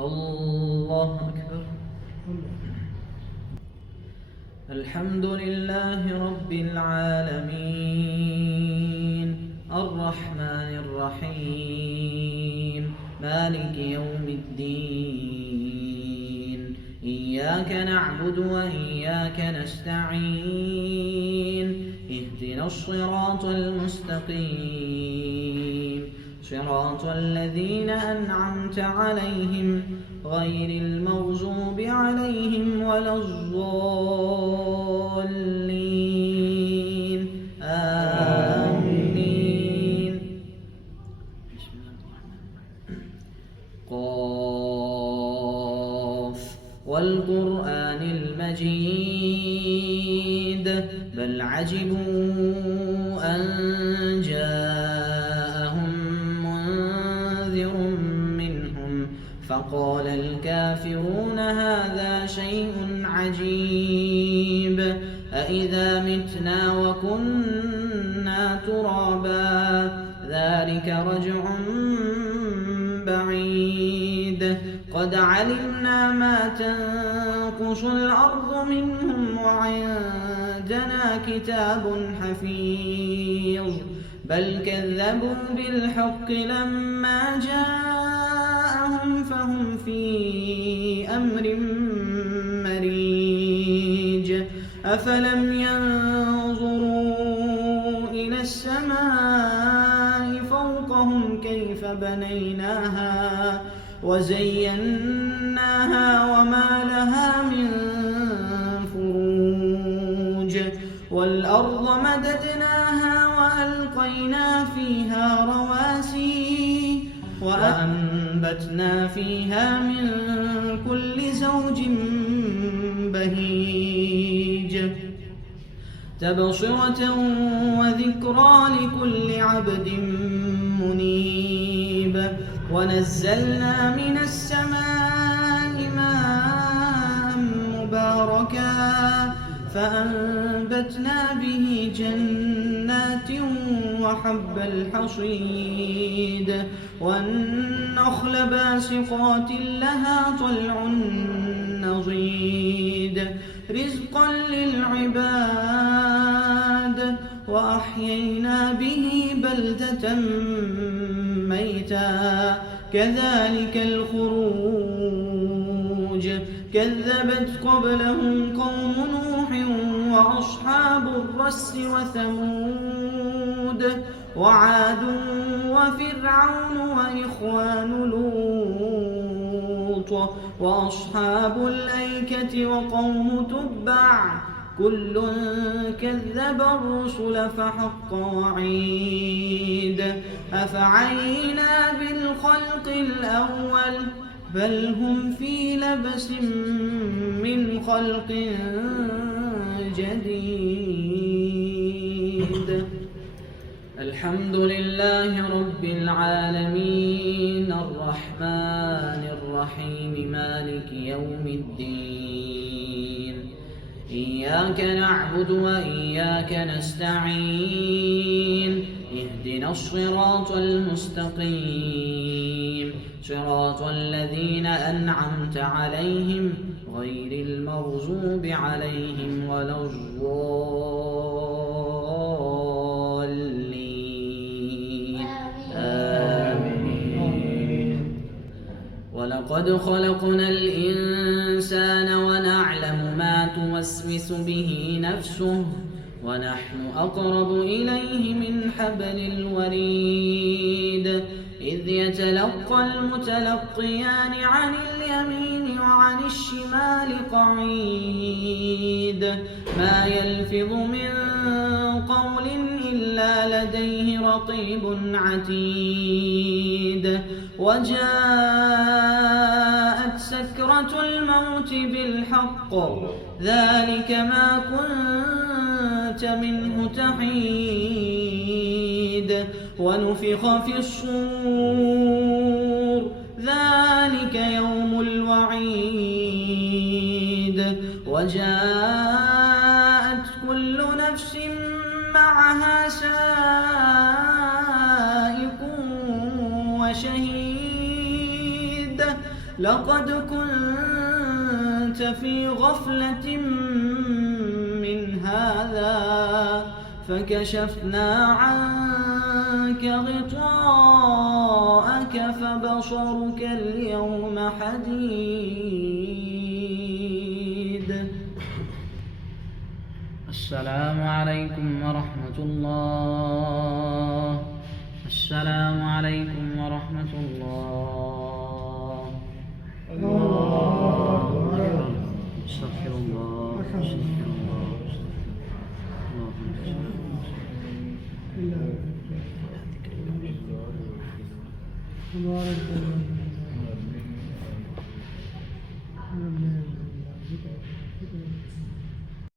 الله أكبر. الحمد لله رب العالمين الرحمن الرحيم مالك يوم الدين إياك نعبد وإياك نستعين اهدنا الصراط المستقيم صراط الذين أنعمت عليهم غير المغضوب عليهم ولا الضالين آمين. بسم الله الرحمن الرحيم. قاف والقرآن المجيد بل عجبوا أن جاءهم منذر منهم فقال الكافرون هذا شيء عجيب أإذا متنا وكنا ترابا ذلك رجع بعيد قد علمنا ما تنقص الأرض منهم وعندنا كتاب حفيظ بل كذبوا بالحق لما جاءهم فهم في أمر مريج أفلم ينظروا إلى السماء فوقهم كيف بنيناها وزيناها وما لها من فروج والأرض مددناها وألقينا فيها رواسي وأنبتنا فيها من كل زوج بهيج تبصرة وذكرى لكل عبد منيب ونزلنا من السماء ماء مباركا فأنبتنا به جنات وحب الحصيد والنخل باسقات لها طلع نضيد رزقا للعباد وأحيينا به بلدة ميتا كذلك الخروج كذبت قبلهم قوم نوح وأصحاب الرس وثمود وعاد وفرعون وإخوان لوط وأصحاب الأيكة وقوم تبع كل كذب الرسل فحق وعيد أفعينا بالخلق الأول بل هم في لبس من خلق جديد. الحمد لله رب العالمين الرحمن الرحيم مالك يوم الدين إياك نعبد وإياك نستعين اهدنا الصراط المستقيم صراط الذين أنعمت عليهم غير المغضوب عليهم ولا الضالين آمين. ولقد خلقنا الإنسان ونعلم ما توسوس به نفسه ونحن أقرب إليه من حبل الوريد إذ يتلقى المتلقيان عن اليمين وعن الشمال قعيد ما يلفظ من قول إلا لديه رقيب عتيد وجاءت سكرة الموت بالحق ذلك ما كنت منه تحيد ونفخ في الصور ذلك يوم الوعيد وجاءت كل نفس معها سائق وشهيد لقد كنت في غفلة من هذا فكشفنا عنك غطاءك فبصرك اليوم حديد. السلام عليكم ورحمة الله. السلام عليكم ورحمة الله. الله أكبر. استغفر الله. استغفر الله. الله